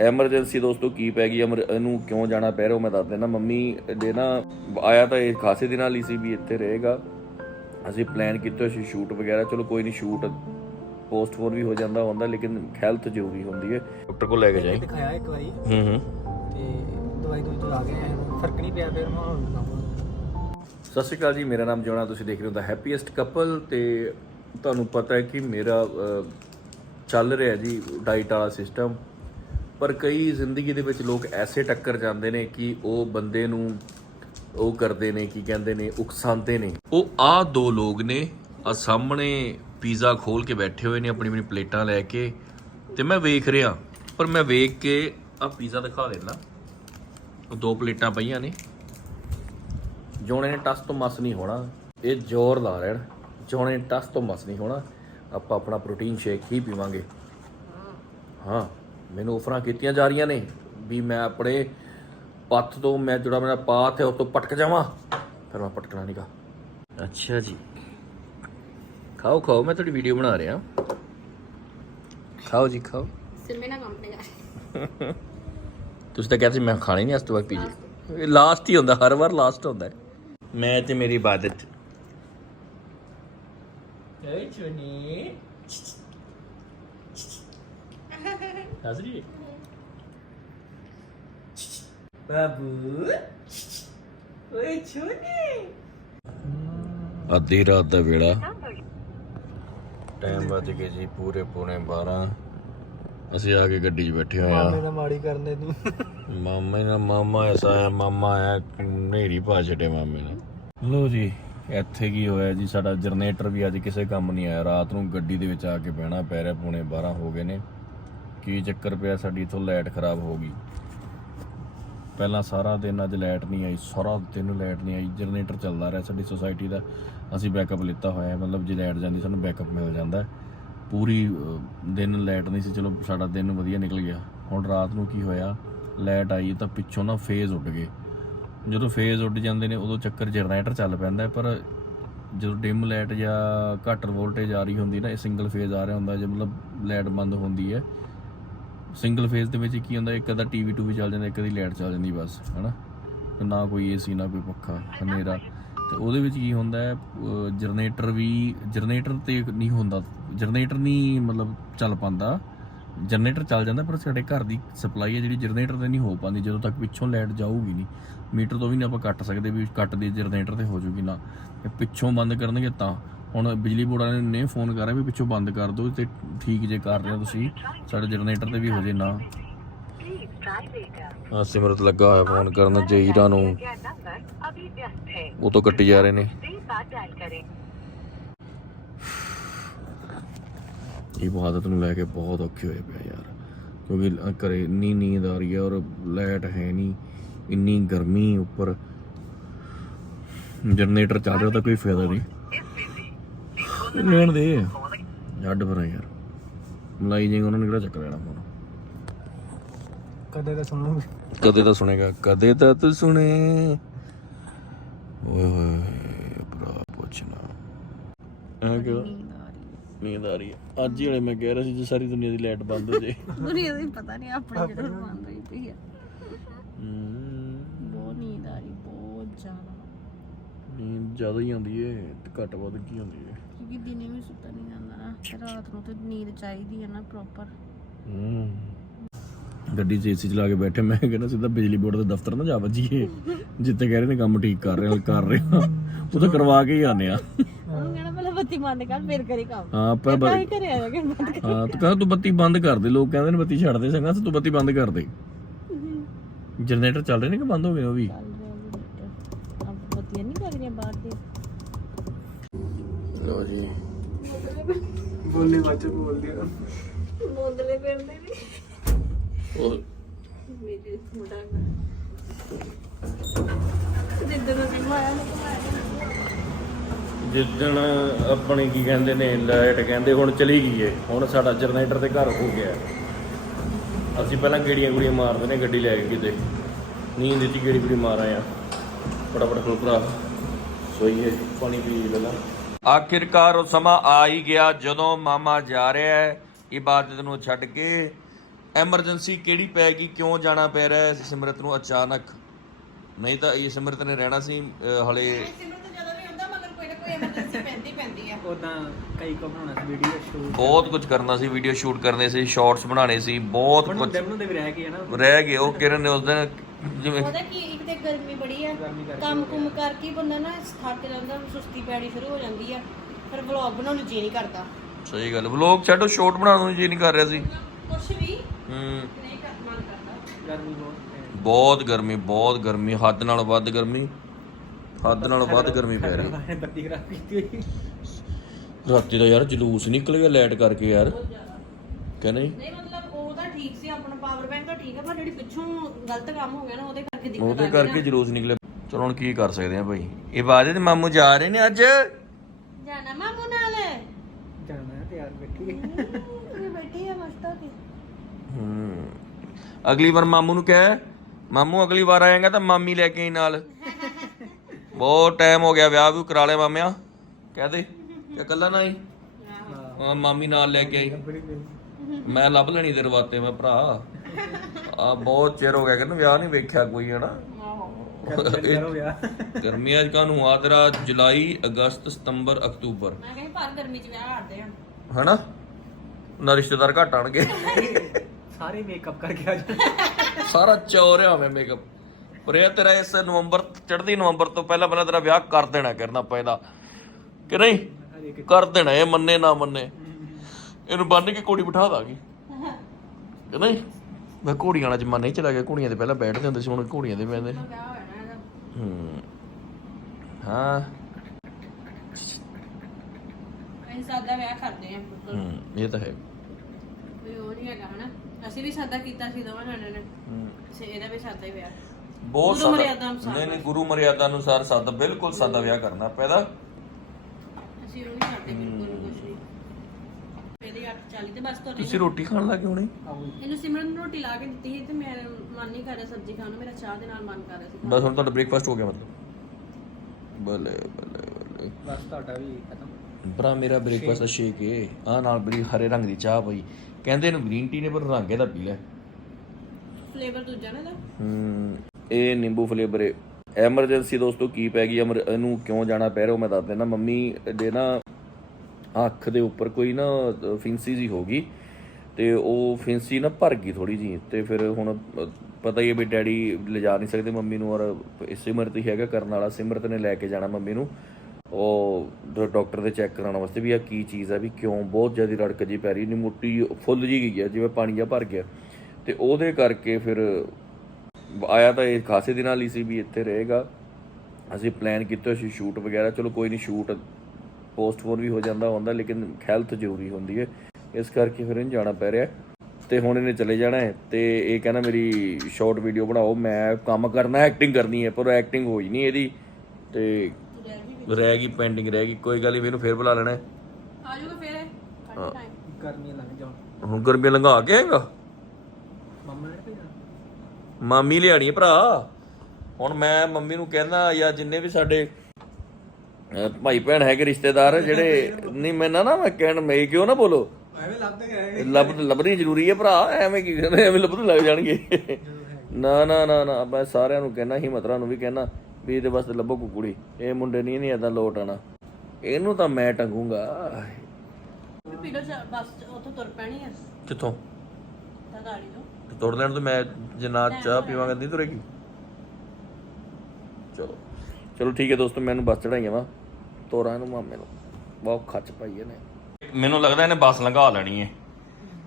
Emergency ਦੋਸਤੋ ਕੀ ਪੈ ਗਈ? ਅਮਰ ਇਹਨੂੰ ਕਿਉਂ ਜਾਣਾ ਪੈ ਰਿਹਾ? ਮੈਂ ਦੱਸ ਦਿੰਦਾ ਮੰਮੀ ਦੇ ਨਾ ਆਇਆ ਤਾਂ ਇਹ ਖਾਸੇ ਦਿਨਾਂ ਲਈ ਸੀ ਵੀ ਇੱਥੇ ਰਹੇਗਾ। ਅਸੀਂ ਪਲਾਨ ਕੀਤਾ ਸੀ ਸ਼ੂਟ ਵਗੈਰਾ। ਚਲੋ ਕੋਈ ਨਹੀਂ ਸ਼ੂਟ ਪੋਸਟਪੋਨ ਵੀ ਹੋ ਜਾਂਦਾ ਹੁੰਦਾ ਲੇਕਿਨ ਹੈਲਥ ਜ਼ਰੂਰੀ ਹੁੰਦੀ ਹੈ। ਡਾਕਟਰ ਕੋਲ ਲੈ ਕੇ ਜਾਈਂ। ਦਿਖਾਇਆ ਇੱਕ ਵਾਰੀ। ਹੂੰ ਹੂੰ। ਤੇ ਦਵਾਈ ਆ ਗਏ ਆ ਫ਼ਰਕ ਨਹੀਂ ਪਿਆ ਫਿਰ ਮੈਂ ਸਤਿ ਸ਼੍ਰੀ ਅਕਾਲ ਜੀ ਮੇਰਾ ਨਾਮ ਜੋਨਾ ਤੁਸੀਂ ਦੇਖ ਰਹੇ ਹੋ ਦਾ ਹੈਪੀਐਸਟ ਕਪਲ ਤੇ ਤੁਹਾਨੂੰ ਪਤਾ ਹੈ ਕਿ ਮੇਰਾ ਚੱਲ ਰਿਹਾ ਜੀ ਡਾਈਟ ਵਾਲਾ ਸਿਸਟਮ ਪਰ ਕਈ ਜ਼ਿੰਦਗੀ ਦੇ ਵਿੱਚ ਲੋਕ ਐਸੇ ਟੱਕਰ ਜਾਂਦੇ ਨੇ ਕਿ ਉਹ ਬੰਦੇ ਨੂੰ ਉਹ ਕਰਦੇ ਨੇ, ਕੀ ਕਹਿੰਦੇ ਨੇ, ਉਕਸਾਉਂਦੇ ਨੇ। ਉਹ ਆ ਦੋ ਲੋਕ ਨੇ ਆ ਸਾਹਮਣੇ ਪੀਜ਼ਾ ਖੋਲ ਕੇ ਬੈਠੇ ਹੋਏ ਨੇ, ਆਪਣੀ ਆਪਣੀ ਪਲੇਟਾਂ ਲੈ ਕੇ। ਤੇ ਮੈਂ ਵੇਖ ਰਿਹਾ, ਪਰ ਮੈਂ ਵੇਖ ਕੇ ਆ ਪੀਜ਼ਾ ਦਿਖਾ ਦੇਣਾ ਦੋ ਪਲੇਟਾਂ ਪਈਆਂ ਨੇ। ਜੋਣੇ ਨੇ ਟਸ ਤੋਂ ਮਸ ਨਹੀਂ ਹੋਣਾ, ਇਹ ਜ਼ੋਰ ਲਾ ਰਹਿਣ। ਨੇ ਜੋਣੇ ਨੇ ਟਸ ਤੋਂ ਮਸ ਨਹੀਂ ਹੋਣਾ, ਆਪਾਂ ਆਪਣਾ ਪ੍ਰੋਟੀਨ ਸ਼ੇਕ ਹੀ ਪੀਵਾਂਗੇ। ਹਾਂ। ਮੈਨੂੰ ਆਫਰਾਂ ਕੀਤੀਆਂ ਜਾ ਰਹੀਆਂ ਨੇ ਵੀ ਮੈਂ ਆਪਣੇ ਪੱਥ ਤੋਂ ਮੈਂ ਜਿਹੜਾ ਮੇਰਾ ਪਾਥ ਹੈ ਉਸ ਤੋਂ ਪਟਕ ਜਾਵਾਂ। ਫਿਰ ਮੈਂ ਪਟਕਣਾ ਨਹੀਂਗਾ ਅੱਛਾ ਜੀ। ਖਾਓ ਖਾਓ ਮੈਂ ਤੁਹਾਡੀ ਵੀਡੀਓ ਬਣਾ ਰਿਹਾ। ਖਾਓ ਜੀ ਖਾਓ। ਸਿਰ ਕੰਪਨੀ ਜਾ ਤੁਸੀਂ ਤਾਂ ਕਹਿੰਦੇ ਸੀ ਮੈਂ ਖਾਣੀ ਨਹੀਂ ਇਸ ਤੋਂ ਬਾਅਦ ਪੀਜੀ ਲਾਸਟ ਹੀ ਹੁੰਦਾ ਹਰ ਵਾਰ ਲਾਸਟ ਹੁੰਦਾ ਮੈਂ ਤੇ ਮੇਰੀ ਇਬਾਦਤ। ਏ ਚੁਨੀ ਹਸਰੀ ਬਾਬੂ ਓਏ ਚੁਨੀ ਅੱਧੀ ਰਾਤ ਦਾ ਵੇਲਾ ਟਾਈਮ ਵੱਜ ਗਏ ਜੀ ਪੂਰੇ ਪੌਣੇ 12 ਅਸੀਂ ਆ ਕੇ ਗੱਡੀ 'ਚ ਬੈਠੇ ਹੋਏ ਆ। ਮਾਮੇ ਨਾਲ ਮਾੜੀ ਕਰਨੇ ਤੂੰ। ਮਾਮਾ ਨਾ ਮਾਮਾ ਐਸਾ ਹੈ ਮਾਮਾ ਹੈ ਨੇਰੀ ਪਾ ਛੱਡੇ ਮਾਮੇ ਨੇ। ਲੋ ਜੀ ਇੱਥੇ ਕੀ ਹੋਇਆ ਜੀ ਸਾਡਾ ਜਨਰੇਟਰ ਵੀ ਅੱਜ ਕਿਸੇ ਕੰਮ ਨਹੀਂ ਆਇਆ। ਰਾਤ ਨੂੰ ਗੱਡੀ ਦੇ ਵਿੱਚ ਆ ਕੇ ਬਹਿਣਾ ਪੈ ਰਿਹਾ ਪੌਣੇ 12 ਹੋ ਗਏ ਨੇ। ਕੀ ਚੱਕਰ ਪਿਆ, ਸਾਡੀ ਇਥੋਂ ਲਾਈਟ ਖਰਾਬ ਹੋ ਗਈ। ਪਹਿਲਾਂ ਸਾਰਾ ਦਿਨ ਅੱਜ ਲਾਈਟ ਨਹੀਂ ਆਈ, ਸਾਰਾ ਦਿਨ ਲਾਈਟ ਨਹੀਂ ਆਈ, ਜਨਰੇਟਰ ਚੱਲਦਾ ਰਿਹਾ ਸਾਡੀ ਸੁਸਾਇਟੀ ਦਾ। ਅਸੀਂ ਬੈਕਅਪ ਲਿੱਤਾ ਹੋਇਆ ਮਤਲਬ ਜੇ ਲਾਈਟ ਜਾਂਦੀ, ਸਾਨੂੰ ਬੈਕਅਪ ਮਿਲ ਜਾਂਦਾ ਪੂਰੀ ਦਿਨ ਲਾਈਟ ਨਹੀਂ ਸੀ, ਚਲੋ ਸਾਡਾ ਦਿਨ ਵਧੀਆ ਨਿਕਲ ਗਿਆ। ਹੁਣ ਰਾਤ ਨੂੰ ਕੀ ਹੋਇਆ, ਲਾਈਟ ਆਈ ਤਾਂ ਪਿੱਛੋਂ ਨਾ ਫੇਜ਼ ਉੱਡ ਗਏ। ਜਦੋਂ ਫੇਜ਼ ਉੱਡ ਜਾਂਦੇ ਨੇ, ਉਦੋਂ ਚੱਕਰ ਜਨਰੇਟਰ ਚੱਲ ਪੈਂਦਾ ਪਰ ਜਦੋਂ ਡਿਮ ਲਾਈਟ ਜਾਂ ਘੱਟ ਵੋਲਟੇਜ ਆ ਰਹੀ ਹੁੰਦੀ ਨਾ, ਇਹ ਸਿੰਗਲ ਫੇਜ਼ ਆ ਰਿਹਾ ਹੁੰਦਾ, ਜੇ ਮਤਲਬ ਲਾਈਟ ਬੰਦ ਹੁੰਦੀ ਹੈ ਸਿੰਗਲ ਫੇਜ਼ ਦੇ ਵਿੱਚ ਕੀ ਹੁੰਦਾ, ਇੱਕ ਅੱਧਾ ਟੀਵੀ ਟੂ ਵੀ ਚੱਲ ਜਾਂਦਾ, ਇੱਕ ਅੱਧੀ ਲਾਈਟ ਚੱਲ ਜਾਂਦੀ ਬਸ, ਹਨਾ? ਤੇ ਨਾ ਕੋਈ ਏਸੀ ਨਾ ਕੋਈ ਪੱਖਾ, ਹਨੇਰਾ। ਤੇ ਉਹਦੇ ਵਿੱਚ ਕੀ ਹੁੰਦਾ ਹੈ ਜਨਰੇਟਰ ਵੀ, ਜਨਰੇਟਰ ਤੇ ਨਹੀਂ ਹੁੰਦਾ, ਜਨਰੇਟਰ ਨਹੀਂ ਮਤਲਬ ਚੱਲ ਪਾਂਦਾ। ਜਨਰੇਟਰ ਚੱਲ ਜਾਂਦਾ, ਪਰ ਸਾਡੇ ਘਰ ਦੀ ਸਪਲਾਈ ਹੈ ਜਿਹੜੀ ਜਨਰੇਟਰ ਤੇ ਨਹੀਂ ਹੋ ਪਾਉਂਦੀ ਜਦੋਂ ਤੱਕ ਪਿੱਛੋਂ ਲਾਈਟ ਜਾਊਗੀ ਨਹੀਂ। ਮੀਟਰ ਤੋਂ ਵੀ ਨਹੀਂ ਆਪਾਂ ਕੱਟ ਸਕਦੇ ਵੀ ਕੱਟ ਦੀ ਜਨਰੇਟਰ ਤੇ ਹੋ ਜਾਊਗੀ ਨਾ। ਇਹ ਪਿੱਛੋਂ ਬੰਦ ਕਰਨਗੇ ਤਾਂ। ਹੁਣ ਬਿਜਲੀ ਬੋਰਡ ਵਾਲਿਆਂ ਨੇ ਫੋਨ ਕਰ ਰਿਹਾ ਵੀ ਪਿੱਛੋਂ ਬੰਦ ਕਰ ਦਿਓ ਤੇ ਠੀਕ ਜੇ ਕਰ ਰਹੇ ਹੋ ਤੁਸੀਂ ਸਾਡੇ ਜਨਰੇਟਰ ਤੇ ਵੀ ਹੋ ਜੇ ਨਾ। ਆ ਸਿਮਰਤ ਲੱਗਾ ਹੋਇਆ ਫੋਨ ਕਰਨ ਜਹੀਰਾ ਨੂੰ। ਉਹ ਤੋਂ ਕੱਟੀ ਜਾ ਰਹੇ ਨੇ। ਇਹ ਆਦਤ ਨੂੰ ਲੈ ਕੇ ਬਹੁਤ ਔਖੇ ਹੋਏ ਪਿਆ ਯਾਰ। ਕਿਉਂਕਿ ਘਰੇ ਇੰਨੀ ਨੀਂਦ ਆ ਰਹੀ ਹੈ ਔਰ ਲਾਈਟ ਹੈ ਨਹੀਂ ਇੰਨੀ ਗਰਮੀ ਉੱਪਰ। ਜਨਰੇਟਰ ਚੱਲ ਰਿਹਾ ਤਾਂ ਕੋਈ ਫਾਇਦਾ ਨਹੀਂ ਲੈਣ ਦੇ। ਛੱਡ ਫਿਰ ਯਾਰ। ਮਲਾਈ ਜੇ ਉਹਨਾਂ ਨੇ ਕਿਹੜਾ ਚੱਕ ਲੈਣਾ ਫੋਨ ਕਦੇ ਤਾਂ ਸੁਣੂਗਾ। ਕਦੇ ਤਾਂ ਸੁਣੇਗਾ ਕਦੇ ਤਾਂ ਤੂੰ ਸੁਣੇ। ਓਏ ਹੋਏ ਭਰਾ ਪੁੱਛਣਾ। ਐ ਕਿਉਂ? ਨੀਂਦ ਆ ਰਹੀ ਹੈ। ਅੱਜ ਹੀ ਮੈਂ ਕਹਿ ਰਿਹਾ ਸੀ ਜੇ ਸਾਰੀ ਦੁਨੀਆ ਦੀ ਲਾਈਟ ਬੰਦ ਹੋ ਜੇ। ਦੁਨੀਆ ਦੀ ਪਤਾ ਨਹੀਂ ਆਪਣੇ ਜਿਹੜਾ ਬੰਦ ਹੋਈ ਪਈ ਹੈ। ਬਹੁਤ ਨੀਂਦ ਆ ਰਹੀ ਬਹੁਤ ਜ਼ਿਆਦਾ। ਨੀਂਦ ਜ਼ਿਆਦਾ ਹੀ ਆਉਂਦੀ ਏ ਤੇ ਘੱਟ ਵੱਧ ਕੀ ਆਉਂਦੀ ਏ? ਕਿਉਂਕਿ ਦਿਨੇ ਵੀ ਸੁੱਤਾ ਨਹੀਂ ਜਾਂਦਾ ਨਾ ਤੇ ਰਾਤ ਨੂੰ ਤੇ ਨੀਂਦ ਚਾਹੀਦੀ ਹੈ ਨਾ ਪ੍ਰੋਪਰ ਹਮ। ਗੱਡੀ 'ਚ ਏਸੀ ਚਲਾ ਕੇ ਬੈਠੇ ਮੈਂ ਕਹਿੰਦਾ ਸਿੱਧਾ ਬਿਜਲੀ ਬੋਰਡ ਦੇ ਦਫ਼ਤਰ ਨਾ ਜਾ ਵੱਜੀਏ। ਜਿੱਥੇ ਕਹਿ ਰਹੇ ਨੇ ਕੰਮ ਠੀਕ ਕਰ ਰਹੇ ਹਾਂ ਕਰ ਰਹੇ। ਹਾਂ ਉਹ ਤਾਂ ਕਰਵਾ ਕੇ ਹੀ ਆਨੇ ਆ। ਉਹਨੂੰ ਕਹਿਣਾ ਪਹਿਲਾਂ ਬੱਤੀ ਬੰਦ ਕਰ ਫਿਰ ਕਰੀ ਕੰਮ। ਹਾਂ ਪਰ ਬ- ਕਾਹੀ ਘਰੇ ਆ ਕੇ ਬੰਦ ਕਰ। ਹਾਂ ਤੂੰ ਕਹਿੰਦਾ ਤੂੰ ਬੱਤੀ ਬੰਦ ਕਰ ਦੇ ਲੋਕ ਕਹਿੰਦੇ ਨੇ ਬੱਤੀ ਛੱਡ ਦੇ ਸੰਗਾ ਤੂੰ ਬੱਤੀ ਬੰਦ ਕਰ ਦੇ। ਜਨਰੇਟਰ ਚੱਲ ਰਹੇ ਨੇ ਕਿ ਬੰਦ ਹੋ ਗਏ ਉਹ ਵੀ ਚੱਲ ਰਿਹਾ ਜਨਰੇਟਰ ਅਬ ਬੱਤੀਆਂ ਨਹੀਂ ਚੱਲ ਰਹੀਆਂ ਬਾਹਰ ਦੀ ਲੋ ਜੀ। ਬੋਲੇ ਬੱਚੇ ਬੋਲਦੇ ਆ। ਬੋਂਦਲੇ ਪੈਂਦੇ ਨੇ। ਉਹ ਮੇਰੇ ਮੁੰਡਾ ਜਿੱਦਾਂ ਦਾ ਮੈਨੂੰ ਆਇਆ ਨਾ ਕਮਾਇਆ ਜਿੱਦਣ ਆਪਣੇ ਕੀ ਕਹਿੰਦੇ ਨੇ ਲਾਈਟ ਕਹਿੰਦੇ ਹੁਣ ਚਲੀ ਗਈ ਏ। ਹੁਣ ਸਾਡਾ ਜਨਰੇਟਰ ਤੇ ਘਰ ਹੋ ਗਿਆ। ਅਸੀਂ ਪਹਿਲਾਂ ਗੇੜੀਆਂ ਗੁੜੀਆਂ ਮਾਰਦੇ ਨੇ ਗੱਡੀ ਲੈ ਕੇ ਕਿਤੇ। ਨੀਂਦ ਵਿੱਚ ਗੇੜੀ ਗੁੜੀ ਮਾਰ ਆਏ ਆ ਫਟਾਫਟ ਖੁਲ ਭਰਾ। ਸੋਈਏ ਪਾਣੀ ਪੀ ਲੈਣਾ ਆਖਿਰਕਾਰ ਉਹ ਸਮਾਂ ਆ ਹੀ ਗਿਆ ਜਦੋਂ ਮਾਮਾ ਜਾ ਰਿਹਾ ਹੈ ਇਬਾਦਤ ਨੂੰ ਛੱਡ ਕੇ। ਐਮਰਜੈਂਸੀ ਕਿਹੜੀ ਪੈ ਗਈ? ਕਿਉਂ ਜਾਣਾ ਪੈ ਰਿਹਾ ਹੈ? ਸਿਮਰਤ ਨੂੰ ਅਚਾਨਕ। ਨਹੀਂ ਤਾਂ ਇਹ ਸਿਮਰਤ ਨੇ ਰਹਿਣਾ ਸੀ ਅਹ, ਹਲੇ ਸਿਮਰਤ ਜਦੋਂ ਵੀ ਹੁੰਦਾ ਮਗਰ ਕੋਈ ਨਾ ਕੋਈ ਐਮਰਜੈਂਸੀ ਪੈਂਦੀ ਪੈਂਦੀ ਆ। ਉਦਾਂ ਕਈ ਕੋ ਬਣਾਉਣਾ ਸੀ ਵੀਡੀਓ ਸ਼ੂਟ ਬਹੁਤ ਕੁਝ ਕਰਨਾ ਸੀ ਵੀਡੀਓ ਸ਼ੂਟ ਕਰਨੇ ਸੀ ਸ਼ਾਰਟਸ ਬਣਾਉਣੇ ਸੀ ਬਹੁਤ ਕੁਝ ਬਣਾਉਂਦੇ ਬਣਾਉਂਦੇ ਵੀ ਰਹਿ ਗਏ ਨਾ। ਰਹਿ ਗਏ ਉਹ ਕਿਰਨ ਨੇ ਉਸ ਦਿਨ ਜਿਵੇਂ ਉਹਦਾ ਕੀ ਇੱਕ ਤੇ ਗਰਮੀ ਬੜੀ ਆ। ਕੰਮ ਕੁਮ ਕਰਕੇ ਬੰਦਾ ਨਾ ਥੱਕ ਜਾਂਦਾ ਸੁਸਤੀ ਪੈਣੀ ਸ਼ੁਰੂ ਹੋ ਜਾਂਦੀ ਆ। ਫਿਰ ਵਲੌਗ ਬਣਾਉਣ ਨੂੰ ਜੀ ਨਹੀਂ ਕਰਦਾ। ਸਹੀ ਗੱਲ ਵਲੋਗ ਛੱਡੋ ਸ਼ਾਰਟ ਬਣਾਉਣ ਨੂੰ ਜੀ ਨਹੀਂ ਕਰ ਰਿਹਾ ਸੀ। ਕੁਛ ਵੀ ਹੂੰ। ਨਹੀਂ ਕਰ ਮਨ ਕਰਦਾ। ਗਰਮੀ ਬਹੁਤ ਗਰਮੀ ਬਹੁਤ ਗਰਮੀ ਹੱਦ ਨਾਲ ਵੱਧ ਗਰਮੀ ਹੱਦ ਨਾਲ ਵੱਧ ਗਰਮੀ ਪੈ ਰਹੀ। ਹੈ ਬੱਤੀ ਖਰਾਬ ਕੀਤੀ ਹੋਈ। ਰਾਤੀ ਦਾ ਯਾਰ ਜਲੂਸ ਨਿਕਲ ਗਿਆ ਲਾਈਟ ਕਰਕੇ ਯਾਰ। ਕਹਿੰਦੇ ਨਹੀਂ ਮਤਲਬ ਠੀਕ ਸੀ ਆਪਣਾ ਪਾਵਰ ਬੈਂਕ ਤਾਂ ਠੀਕ ਆ ਪਰ ਜਿਹੜੀ ਪਿੱਛੋਂ ਗਲਤ ਕੰਮ ਹੋ ਗਿਆ ਨਾ ਉਹਦੇ ਕਰਕੇ ਦਿੱਕਤ ਆ ਉਹਦੇ ਕਰਕੇ ਜਲੂਸ ਨਿਕਲੇ। ਚਲੋ ਹੁਣ ਕੀ ਕਰ ਸਕਦੇ ਆ ਭਾਈ? ਇਬਾਦਤ ਮਾਮੂ ਜਾ ਰਹੇ ਨੇ ਅੱਜ? ਜਾਣਾ ਮਾਮੂ ਨਾਲ? ਜਾਣਾ ਹੈ ਤੇ ਯਾਰ ਬੈਠੀ ਇਹ ਬੈਠੀ ਆ ਮਸਤ ਹੋ ਕੇ। ਹੂੰ। ਅਗਲੀ ਵਾਰ ਮਾਮੂ ਨੂੰ ਕਹਿ। ਮਾਮੂ ਅਗਲੀ ਵਾਰ ਆਏਗਾ ਤਾਂ ਮਾਮੀ ਲੈ ਕੇ ਆਈ ਨਾਲ। ਬਹੁਤ ਟਾਈਮ ਹੋ ਗਿਆ ਵਿਆਹ ਵੀ ਕਰਾ ਲਿਆ ਮਾਮਿਆ। ਕਹਿ ਦੇ ਕਿ ਕੱਲਾ ਨਾ ਹੀ? ਹਾਂ, ਮਾਮੀ ਨਾਲ ਲੈ ਕੇ ਆਈ। ਮੈਂ ਲੱਭ ਲੈਣੀ ਤੇਰੇ ਵਾਸਤੇ ਮੈਂ ਭਰਾ। ਆ ਬਹੁਤ ਚਿਰ ਹੋ ਗਿਆ ਕਿ ਵਿਆਹ ਨਹੀਂ ਵੇਖਿਆ ਕੋਈ ਹਨਾ? ਗਰਮੀਆਂ ਅੱਜ ਕਾਨੂੰ ਆ ਤੇਰਾ ਜੁਲਾਈ ਅਗਸਤ ਸਤੰਬਰ ਅਕਤੂਬਰ। ਮੈਂ ਕਹਿੰਦੀ ਪਰ ਗਰਮੀ 'ਚ ਵਿਆਹ ਕਰਦੇ ਆ। ਹਨਾ? ਨਾ ਰਿਸ਼ਤੇਦਾਰ ਘੱਟ ਆਣਗੇ ਸਾਰੇ ਮੇਕਅਪ ਕਰਕੇ ਆ ਜਾ ਸਾਰਾ ਚੌਰਿਆ ਹੋਵੇ ਮੇਕਅਪ ਪਰ ਇਹ ਤੇਰਾ ਇਸ ਨਵੰਬਰ ਚੜ੍ਹਦੀ ਨਵੰਬਰ ਤੋਂ ਪਹਿਲਾਂ ਪਹਿਲਾਂ ਤੇਰਾ ਵਿਆਹ ਕਰ ਦੇਣਾ ਕਰਨਾ ਪੈਦਾ ਕਿ ਨਹੀਂ? ਕਰ ਦੇਣਾ ਇਹ ਮੰਨੇ ਨਾ ਮੰਨੇ। ਇਹਨੂੰ ਬੰਨ ਕੇ ਘੋੜੀ ਬਿਠਾ ਦਾਂਗੀ। ਕਿ ਨਹੀਂ? ਮੈਂ ਘੋੜੀਆਂ ਵਾਲਾ ਜਮਾਨਾ ਹੀ ਚਲਾ ਗਿਆ ਘੋੜੀਆਂ ਤੇ ਪਹਿਲਾਂ ਬੈਠਦੇ ਹੁੰਦੇ ਸੀ ਹੁਣ ਘੋੜੀਆਂ ਤੇ ਬੈਠਦੇ ਹੂੰ। ਹਾਂ। ਅਸੀਂ ਸਾਦਾ ਵਿਆਹ ਕਰਦੇ ਆ ਬਿਲਕੁਲ ਹੂੰ ਇਹ ਤਾਂ ਹੈ। ਕੋਈ ਉਹ ਨਹੀਂ ਹੈਗਾ ਹਨਾ? ਅਸੀਂ ਵੀ ਸਾਦਾ ਕੀਤਾ ਸੀ ਦੋਵਾਂ ਜਣਿਆਂ ਨੇ। ਹੂੰ। ਸੇ ਇਹਦਾ ਵੀ ਸਾਦਾ ਹੀ ਵਿਆਹ। ਬਹੁਤ ਗੁਰੂ ਮਰਿਆਦਾ ਸਾਦਾ ਅਨੁਸਾਰ। ਨਹੀਂ ਨਹੀਂ ਗੁਰੂ ਮਰਿਆਦਾ ਅਨੁਸਾਰ ਸਾਦਾ ਬਿਲਕੁਲ ਸਾਦਾ ਵਿਆਹ ਕਰਨਾ ਪੈਦਾ। ਅਸੀਂ ਉਹ ਨਹੀਂ ਕਰਦੇ ਬਿਲਕੁਲ ਵੀ ਕੁਛ ਨਹੀਂ ਇਹਦੇ 8:40 ਤੇ ਬਸ ਤੋਂ ਤੁਸੀਂ ਰੋਟੀ ਖਾਣ ਲੱਗੇ ਹੁਣੇ? ਇਹਨੂੰ ਸਿਮਰਨ ਨੂੰ ਰੋਟੀ ਲਾ ਕੇ ਦਿੱਤੀ ਸੀ ਤੇ ਮੇਰਾ ਮਨ ਨਹੀਂ ਕਰ ਰਿਹਾ ਸਬਜ਼ੀ ਖਾਣ ਨੂੰ ਮੇਰਾ ਚਾਹ ਦੇ ਨਾਲ ਮਨ ਕਰ ਰਿਹਾ ਸੀ ਬਸ ਹੁਣ ਤੁਹਾਡਾ ਬ੍ਰੇਕਫਾਸਟ ਹੋ ਗਿਆ ਮਤਲਬ। ਬੱਲੇ ਬੱਲੇ ਬੱਲੇ। ਬਸ ਤੁਹਾਡਾ ਵੀ ਖਤਮ। ਭਰਾ ਮੇਰਾ ਬ੍ਰੇਕਫਾਸਟ ਸ਼ੇਕ ਏ। ਆ ਨਾਲ ਬੜੀ ਹਰੇ ਰੰਗ ਦੀ ਚਾਹ ਪਈ। ਕਹਿੰਦੇ ਇਹਨੂੰ ਗ੍ਰੀਨ ਟੀ ਨੇ ਪਰ ਰੰਗ ਇਹਦਾ ਪੀਲਾ ਫਲੇਵਰ ਦੂਜਾ ਨਾ ਇਹਦਾ। ਹੂੰ ਇਹ ਨਿੰਬੂ ਫਲੇਵਰ ਏ। ਐਮਰਜੈਂਸੀ ਦੋਸਤੋ ਕੀ ਪੈ ਗਈ? ਅਮਰ ਇਹਨੂੰ ਕਿਉਂ ਜਾਣਾ ਪੈ ਰਿਹਾ ਉਹ ਮੈਂ ਦੱਸ ਦਿੰਦਾ। ਮੰਮੀ ਦੇ ਨਾ ਅੱਖ ਦੇ ਉੱਪਰ ਕੋਈ ਨਾ ਫਿੰਸੀ ਜੀ ਹੋ ਗਈ ਤੇ ਉਹ ਫਿੰਸੀ ਨਾ ਭਰ ਗਈ ਥੋੜੀ ਜੀ ਤੇ ਫਿਰ ਹੁਣ ਪਤਾ ਹੀ ਹੈ ਵੀ ਡੈਡੀ ਲਿਜਾ ਨਹੀਂ ਸਕਦੇ ਮੰਮੀ ਨੂੰ ਔਰ ਸਿਮਰਤ ਹੀ ਹੈਗਾ ਕਰਨ ਵਾਲਾ, ਸਿਮਰਤ ਨੇ ਲੈ ਕੇ ਜਾਣਾ ਮੰਮੀ ਨੂੰ। ਉਹ ਡ- ਡਾਕਟਰ ਦੇ ਚੈੱਕ ਕਰਾਉਣ ਵਾਸਤੇ ਵੀ ਆ ਕੀ ਚੀਜ਼ ਆ ਵੀ ਕਿਉਂ ਬਹੁਤ ਜ਼ਿਆਦਾ ਰੜਕ ਜੀ ਪੈ ਰਹੀ ਨੀ ਮੁੱਟੀ ਫੁੱਲ ਜੀ ਗਈ ਆ, ਜਿਵੇਂ ਪਾਣੀ ਜਿਹਾ ਭਰ ਗਿਆ। ਤੇ ਉਹਦੇ ਕਰਕੇ ਫਿਰ ਆਇਆ ਤਾਂ ਇਹ ਖਾਸੇ ਦਿਨਾਂ ਲਈ ਸੀ ਵੀ ਇੱਥੇ ਰਹੇਗਾ। ਅਸੀਂ ਪਲਾਨ ਕੀਤਾ ਸੀ ਸ਼ੂਟ ਵਗੈਰਾ, ਚਲੋ ਕੋਈ ਨਹੀਂ, ਸ਼ੂਟ ਪੋਸਟਪੋਨ ਵੀ ਹੋ ਜਾਂਦਾ ਹੁੰਦਾ ਲੇਕਿਨ ਹੈਲਥ ਜ਼ਰੂਰੀ ਹੁੰਦੀ ਹੈ। ਇਸ ਕਰਕੇ ਫਿਰ ਇਹਨੂੰ ਜਾਣਾ ਪੈ ਰਿਹਾ। ਤੇ ਹੁਣ ਇਹਨੇ ਚਲੇ ਜਾਣਾ ਹੈ ਤੇ ਇਹ ਕਹਿੰਦਾ ਮੇਰੀ ਸ਼ਾਰਟ ਵੀਡੀਓ ਬਣਾਓ ਮੈਂ ਕੰਮ ਕਰਨਾ ਐਕਟਿੰਗ ਕਰਨੀ ਹੈ ਪਰ ਐਕਟਿੰਗ ਹੋਈ ਨਹੀਂ ਇਹਦੀ। ਤੇ ਰਹਿ ਗਈ ਪੈਂਡਿੰਗ ਰਹਿ ਗਈ ਕੋਈ ਗੱਲ ਨਹੀਂ ਇਹਨੂੰ ਫੇਰ ਬੁਲਾ ਲੈਣਾ ਹੈ। ਆ ਜਾਊਗਾ ਫਿਰ ਕੱਢ ਟਾਈਮ ਗਰਮੀ ਲੰਘ ਜਾਓ ਹੁਣ ਗਰਮੀ ਲੰਘਾ ਕੇ ਆਏਗਾ? ਮੰਮਾ ਨੇ ਭੇਜਣਾ। ਮਾਮੀ ਲਿਆਣੀ ਹੈ ਭਰਾ। ਹੁਣ ਮੈਂ ਮੰਮੀ ਨੂੰ ਕਹਿੰਦਾ ਜਾਂ ਜਿੰਨੇ ਵੀ ਸਾਡੇ ਭਾਈ ਭੈਣ ਹੈਗੇ ਰਿਸ਼ਤੇਦਾਰ ਜਿਹੜੇ ਨਹੀਂ। ਮੈਂ ਨਾ ਨਾ ਮੈਂ ਕਹਿਣ ਮੈਂ ਕਿਉਂ ਨਾ ਬੋਲੋ? ਐਵੇਂ ਲੱਭਦੇ ਗਏ ਲੱਭ ਲੱਭਣੀ ਜ਼ਰੂਰੀ ਹੈ ਭਰਾ ਐਵੇਂ ਕੀ ਕਹਿੰਦੇ ਐਵੇਂ ਲੱਭਣ ਲੱਗ ਜਾਣਗੇ। ਨਾ ਨਾ ਨਾ ਨਾ ਮੈਂ ਸਾਰਿਆਂ ਨੂੰ ਕਹਿਣਾ ਹਿੰਮਤਰਾ ਨੂੰ ਵੀ ਕਹਿਣਾ ਵੀ ਇਹਦੇ ਵਾਸਤੇ ਲੱਭੋ ਕੋ ਕੁੜੀ ਇਹ ਮੁੰਡੇ ਨਹੀਂ ਨਹੀਂ ਏਦਾਂ ਲੋਟ ਆਣਾ ਇਹਨੂੰ ਤਾਂ ਮੈਂ ਟੰਗੂੰਗਾ। ਚ ਬਸ ਉੱਥੋਂ ਤੁਰ ਪੈਣੀ ਆ। ਕਿੱਥੋਂ? ਤਾਂ ਗਾੜੀ ਤੋਂ। ਤੇ ਤੋੜ ਲੈਣ ਤੋਂ ਮੈਂ ਜੇ ਨਾ ਚਾਹ ਪੀਵਾਂਗਾ ਨਹੀਂ ਤੁਰੇਗੀ। ਚਲੋ। ਚਲੋ ਠੀਕ ਹੈ ਦੋਸਤੋ ਮੈਨੂੰ ਬੱਸ ਚੜਾਈਆਂ ਵਾ ਤੋਰਾਂ ਨੂੰ ਮਾਮੇ ਨੂੰ। ਬਹੁਤ ਖੱਚ ਪਾਈ ਇਹਨੇ। ਮੈਨੂੰ ਲੱਗਦਾ ਇਹਨੇ ਬੱਸ ਲੰਘਾ ਲੈਣੀ ਹੈ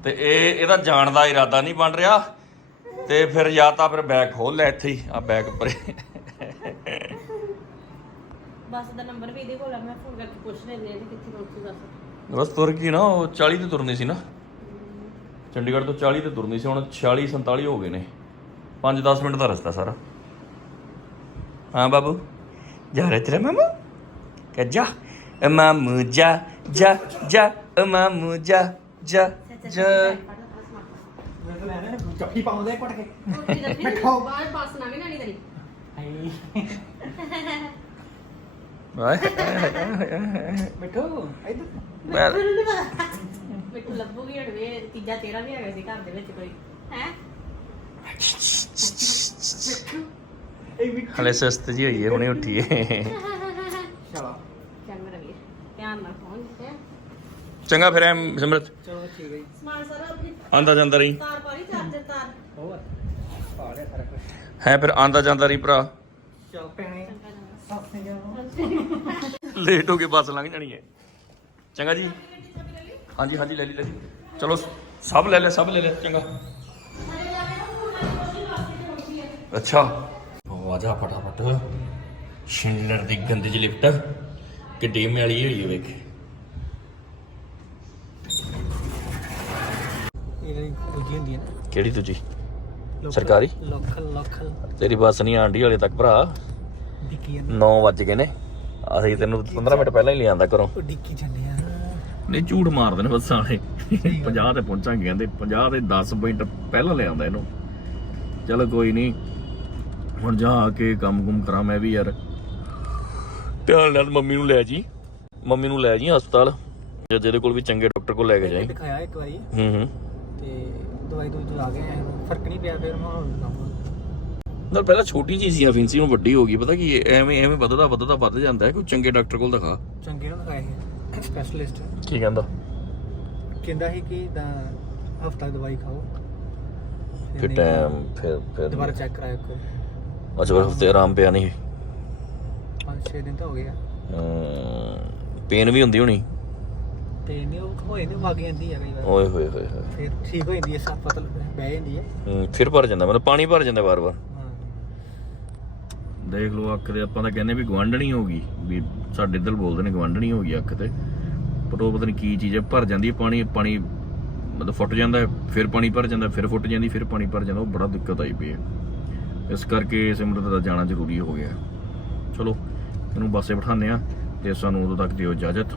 ਤੇ ਇਹ ਇਹਦਾ ਜਾਣ ਦਾ ਇਰਾਦਾ ਨਹੀਂ ਬਣ ਰਿਹਾ। ਤੇ ਫਿਰ ਜਾਂ ਤਾਂ ਫਿਰ ਬੈਗ ਖੋਲ ਲੈ ਇੱਥੇ ਹੀ ਆ ਬੈਗ ਪਰੇ ਬੱਸ ਦਾ ਨੰਬਰ ਵੀ ਇਹਦੇ ਕੋਲ ਆ ਮੈਂ ਫੋਨ ਕਰਕੇ ਪੁੱਛ ਲੈਂਦੀ ਆ ਜੀ ਕਿੱਥੇ ਪਹੁੰਚੀ ਬੱਸ। ਬਸ ਤੁਰ ਗਈ ਨਾ ਉਹ 40 ਤੇ ਤੁਰਨੀ ਸੀ ਨਾ। ਚੰਡੀਗੜ੍ਹ ਤੋਂ 40 ਤੇ ਤੁਰਨੀ ਸੀ ਹੁਣ 46 47 ਹੋ ਗਏ ਨੇ। 5-10 ਮਿੰਟ ਦਾ ਰਸਤਾ ਸਾਰਾ। ਹਾਂ ਬਾਬੂ ਜਾ ਰਹੇ ਤੇਰੇ ਮਾਮੂ? ਕਹ ਜਾ ਏ ਮਾਮੂ ਜਾ ਜਾ ਜਾ ਏ ਮਾਮੂ ਜਾ ਜਾ ਜਾ ਮੈਂ ਪਾਉਂਦੇ ਕੁੱਟ ਕੇ ਬੈਠੋ ਬਾਹਰ ਬੱਸ ਨਾ ਵੀ ਨਾ ਤੇਰੀ ਹਾਈ ਵਾਏ ਬੈਠੋ ਇੱਧਰ ਲੱਭੂਗੀ ਹੜਵੇ ਤੀਜਾ ਤੇਰਾ ਵੀ ਹੈਗਾ ਸੀ ਘਰ ਦੇ ਵਿੱਚ ਕੋਈ ਹੈ ਹਲੇ ਸੁਸਤ ਜੀ ਹੋਈ ਹੈ ਹੁਣੇ ਉੱਠੀ ਹੈ ਚਲੋ ਚੱਲ ਮੇਰਾ ਵੀਰ ਧਿਆਨ ਨਾਲ ਪਹੁੰਚ ਹੈ ਚੰਗਾ ਫਿਰ ਐ ਸਿਮਰਤ। ਚਲੋ ਠੀਕ ਹੈ ਜੀ। ਸਮਾਨ ਸਾਰਾ ਆਪਣੀ ਆਂਦਾ ਜਾਂਦਾ ਰਹੀ। ਤਾਰ ਪਾਰੀ ਚਾਰਜਰ ਤਾਰ। ਹੋਰ ਪਾ ਲਿਆ ਸਾਰਾ ਕੁਝ ਹੈ ਫਿਰ ਆਂਦਾ ਜਾਂਦਾ ਰਹੀ ਭਰਾ। ਚੱਲ ਪੈਣੇ ਲੇਟ ਹੋ ਕੇ ਬੱਸ ਲੰਘ ਜਾਣੀ ਹੈ। ਚੰਗਾ ਜੀ। ਹਾਂਜੀ ਹਾਂਜੀ ਲੈ ਲਈ ਲੈ ਲਈ। ਚਲੋ ਸਭ ਲੈ ਲੈ ਸਭ ਲੈ ਲੈ ਚੰਗਾ। ਅੱਛਾ। ਉਹ ਆ ਜਾ ਫਟਾਫਟ। ਸ਼ਿੰਡਲਰ ਦੀ ਗੰਦੀ ਜਿਹੀ ਲਿਫਟ ਕਿੱਡੀ ਮਿਆਲੀ ਹੋਈ ਹੈ ਵੇਖ। ਇਹ ਜਿਹੜੀ ਦੂਜੀ ਹੁੰਦੀ ਹੈ ਨਾ। ਕਿਹੜੀ ਦੂਜੀ? ਲੋਕਲ- ਸਰਕਾਰੀ? Local local. ਤੇਰੀ ਬੱਸ ਨਹੀਂ ਆਂਡੀ ਹਲੇ ਤੱਕ ਭਰਾ। ਡਿੱਕੀ 9 ਵੱਜ ਗਏ ਨੇ। ਅਸੀਂ ਤੈਨੂੰ 15 ਮਿੰਟ ਪਹਿਲਾਂ ਹੀ ਲਿਆਂਦਾ ਕਰੋ ਉਹ ਡਿੱਕੀ ਚੱਲੇ ਆ। ਨਹੀਂ ਝੂਠ ਮਾਰਦੇ ਨੇ ਬੱਸਾਂ ਵਾਲੇ। 50 ਤੇ ਪਹੁੰਚਾਂਗੇ ਕਹਿੰਦੇ 50 ਤੇ 10 ਮਿੰਟ ਪਹਿਲਾਂ ਲਿਆਂਦਾ ਇਹਨੂੰ। ਚਲੋ ਕੋਈ ਨਹੀਂ। ਹੁਣ ਜਾ ਕੇ ਕੰਮ ਕੁਮ ਕਰਾਂ ਮੈਂ ਵੀ ਯਾਰ। ਧਿਆਨ ਨਾਲ ਮੰਮੀ ਨੂੰ ਲੈ ਜੀ। ਮੰਮੀ ਨੂੰ ਲੈ ਜੀ ਹਸਪਤਾਲ। ਜਾਂ ਜਿਹਦੇ ਕੋਲ ਵੀ ਚੰਗੇ ਡਾਕਟਰ ਕੋਲ ਲੈ ਕੇ ਜਾਈ। ਦਿਖਾਇਆ ਇੱਕ ਵਾਰੀ। ਹੂੰ ਹੂੰ। ਤੇ ਦਵਾਈ ਦੂਈ ਤੋਂ ਆ ਗਏ ਆ ਇਹਨੂੰ ਫ਼ਰਕ ਨਹੀਂ ਪਿਆ ਫਿਰ ਮੈਂ ਹੁਣ ਲਾਉਂਗਾ ਨਾਲ ਪਹਿਲਾਂ ਛੋਟੀ ਜਿਹੀ ਸੀ ਫਿੰਸੀ ਹੁਣ ਵੱਡੀ ਹੋ ਗਈ। ਪਤਾ ਕੀ ਹੈ, ਐਵੇਂ ਐਵੇਂ ਵੱਧਦਾ ਵੱਧਦਾ ਵੱਧ ਜਾਂਦਾ ਹੈ। ਕੋਈ ਚੰਗੇ ਡਾਕਟਰ ਕੋਲ ਦਿਖਾ। ਚੰਗੇ ਨੂੰ ਦਿਖਾਏ ਹੈ। ਸਪੈਸ਼ਲਿਸਟ ਕੀ ਕਹਿੰਦਾ? ਕਹਿੰਦਾ ਸੀ ਕਿ ਦਾ ਹਫਤਾ ਦਵਾਈ ਖਾਓ। ਫਿਰ ਨਹੀਂ ਟਾਈਮ ਫਿਰ ਫਿਰ ਦੁਬਾਰਾ ਚੈੱਕ ਕਰਾਇਆ ਕੋਈ ਅੱਛਾ ਫਿਰ ਹਫ਼ਤੇ ਆਰਾਮ ਪਿਆ ਨਹੀਂ। 5-6 ਦਿਨ ਤਾਂ ਹੋ ਗਏ ਆ। ਪੇਨ ਵੀ ਹੁੰਦੀ ਹੋਣੀ? ਤੇ ਨਹੀਂ ਉਹ ਹੋਏ ਨੇ ਵਗ ਜਾਂਦੀ ਆ ਕਈ ਵਾਰ। ਓਏ ਹੋਏ ਹੋਏ ਹੋਏ। ਫਿਰ ਠੀਕ ਹੋ ਜਾਂਦੀ ਹੈ ਸਭ ਪਤਾ ਬਹਿ ਜਾਂਦੀ ਹੈ ਹੂੰ, ਫਿਰ ਭਰ ਜਾਂਦਾ ਮਤਲਬ ਪਾਣੀ ਭਰ ਜਾਂਦਾ ਵਾਰ-ਵਾਰ। ਦੇਖ ਲਓ ਅੱਖ ਦੇ ਆਪਾਂ ਤਾਂ ਕਹਿੰਦੇ ਵੀ ਗਵਾਂਢਣੀ ਹੋ ਗਈ ਵੀ ਸਾਡੇ ਇੱਧਰ ਬੋਲਦੇ ਨੇ ਗਵਾਂਢਣੀ ਹੋ ਗਈ ਅੱਖ ਤੇ। ਪਰ ਉਹ ਪਤਾ ਨਹੀਂ ਕੀ ਚੀਜ਼ ਹੈ ਭਰ ਜਾਂਦੀ ਹੈ ਪਾਣੀ ਪਾਣੀ ਮਤਲਬ ਫੁੱਟ ਜਾਂਦਾ ਹੈ, ਫਿਰ ਪਾਣੀ ਭਰ ਜਾਂਦਾ ਫਿਰ ਫੁੱਟ ਜਾਂਦੀ ਫਿਰ ਪਾਣੀ ਭਰ ਜਾਂਦਾ ਉਹ ਬੜਾ ਦਿੱਕਤ ਆਈ ਪਈ ਹੈ ਇਸ ਕਰਕੇ ਸਿਮਰਤ ਦਾ ਜਾਣਾ ਜ਼ਰੂਰੀ ਹੋ ਗਿਆ। ਚਲੋ ਇਹਨੂੰ ਬੱਸੇ ਬਿਠਾਉਂਦੇ ਆ ਤੇ ਸਾਨੂੰ ਉਦੋਂ ਤੱਕ ਦਿਓ ਇਜਾਜ਼ਤ।